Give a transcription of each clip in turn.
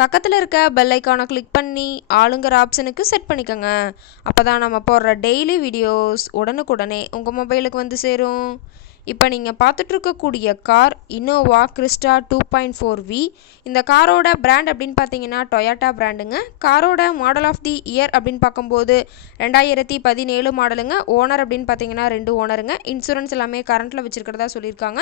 பக்கத்தில் இருக்க பெல் ஐக்கானை கிளிக் பண்ணி ஆளுங்கிற ஆப்ஷனுக்கு செட் பண்ணிக்கோங்க. அப்போ தான் நம்ம போடுற டெய்லி வீடியோஸ் உடனுக்குடனே உங்கள் மொபைலுக்கு வந்து சேரும். இப்போ நீங்கள் பார்த்துட்ருக்கக்கூடிய car Innova Crysta two point four V இந்த காரோட பிராண்ட் அப்படின்னு பார்த்தீங்கன்னா டொயாட்டா பிராண்டுங்க காரோட மாடல் ஆஃப் தி இயர் அப்படின்னு பார்க்கும்போது ரெண்டாயிரத்தி பதினேழு மாடலுங்க ஓனர் அப்படின்னு பார்த்தீங்கன்னா ரெண்டு ஓனருங்க இன்சூரன்ஸ் எல்லாமே கரண்ட்டில் வச்சுருக்கிறதா சொல்லியிருக்காங்க.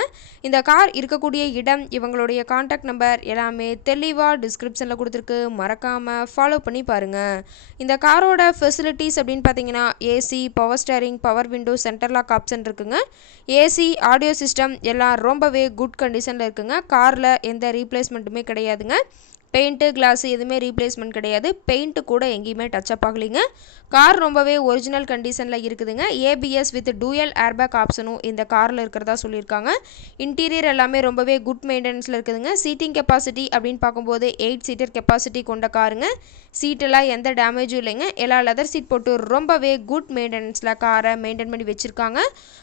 இந்த கார் இருக்கக்கூடிய இடம் இவங்களுடைய கான்டாக்ட் நம்பர் எல்லாமே தெளிவாக டிஸ்கிரிப்ஷனில் கொடுத்துருக்கு. மறக்காமல் ஃபாலோ பண்ணி பாருங்கள் இந்த காரோட ஃபெசிலிட்டிஸ் அப்படின்னு பார்த்தீங்கன்னா AC power steering power window centre lock option இருக்குங்க. ஏசி ஆடியோ சிஸ்டம் எல்லாம் ரொம்பவே குட் கண்டிஷனில் இருக்குங்க. காரில் எந்த ரீப்ளேஸ்மெண்ட்டுமே கிடையாதுங்க. பெயிண்ட்டு கிளாஸு எதுவுமே ரீப்ளேஸ்மெண்ட் கிடையாது. பெயிண்ட்டு கூட எங்கேயுமே டச்சப் ஆகலைங்க. கார் ரொம்பவே ஒரிஜினல் கண்டிஷனில் இருக்குதுங்க. ஏபிஎஸ் வித் டூயல் ஏர்பேக் ஆப்ஷனும் இந்த காரில் இருக்கிறதா சொல்லியிருக்காங்க. இன்டீரியர் எல்லாமே ரொம்பவே குட் மெயின்டெனன்ஸில் இருக்குதுங்க. சீட்டிங் கெப்பாசிட்டி அப்படின்னு பார்க்கும்போது எயிட் சீட்டர் கெப்பாசிட்டி கொண்ட காருங்க. சீட்டெல்லாம் எந்த டேமேஜும் இல்லைங்க. எல்லா லெதர் சீட் போட்டு ரொம்பவே குட் மெயின்டெனன்ஸில் காரை மெயின்டைன் பண்ணி வச்சுருக்காங்க.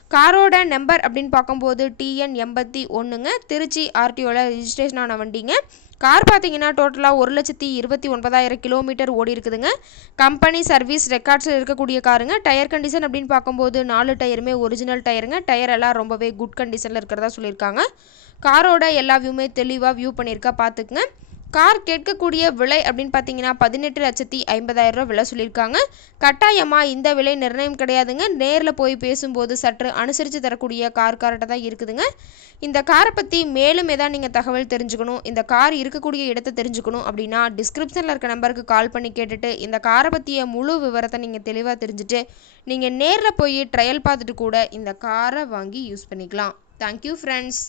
காரோட நம்பர் அப்படின்னு பார்க்கும்போது டிஎன் எண்பத்தி ஒன்றுங்க திருச்சி ஆர்டிஓவில் ரிஜிஸ்ட்ரேஷன் ஆன வண்டிங்க. கார் பார்த்தீங்கன்னா டோட்டலாக ஒரு லட்சத்தி இருபத்தி ஒன்பதாயிரம் கிலோமீட்டர் ஓடி இருக்குதுங்க. கம்பெனி சர்வீஸ் ரெக்கார்ட்ஸில் இருக்கக்கூடிய காருங்க. டயர் கண்டிஷன் அப்படின்னு பார்க்கும்போது நாலு டயருமே ஒரிஜினல் டயருங்க டயர் எல்லாம் ரொம்பவே குட் கண்டிஷனில் இருக்கிறதா சொல்லியிருக்காங்க. காரோட எல்லா வியூமே தெளிவாக வியூ பண்ணியிருக்கா பார்த்துக்குங்க. கார் கேட்கக்கூடிய விலை அப்படின்னு பார்த்தீங்கன்னா பதினெட்டு லட்சத்தி ஐம்பதாயிரம் ரூபா விலை சொல்லியிருக்காங்க. கட்டாயமாக இந்த விலை நிர்ணயம் கிடையாதுங்க. நேரில் போய் பேசும்போது சற்று அனுசரித்து தரக்கூடிய கார் கார்ட்டை தான் இருக்குதுங்க. இந்த காரை பற்றி மேலும் ஏதாவது நீங்கள் தகவல் தெரிஞ்சுக்கணும் இந்த கார் இருக்கக்கூடிய இடத்த தெரிஞ்சுக்கணும் அப்படின்னா டிஸ்கிரிப்ஷனில் இருக்க நம்பருக்கு கால் பண்ணி கேட்டுட்டு இந்த காரை பற்றிய முழு விவரத்தை நீங்கள் தெளிவாக தெரிஞ்சுட்டு நீங்கள் நேரில் போய் ட்ரையல் பார்த்துட்டு கூட இந்த காரை வாங்கி யூஸ் பண்ணிக்கலாம். Thank you friends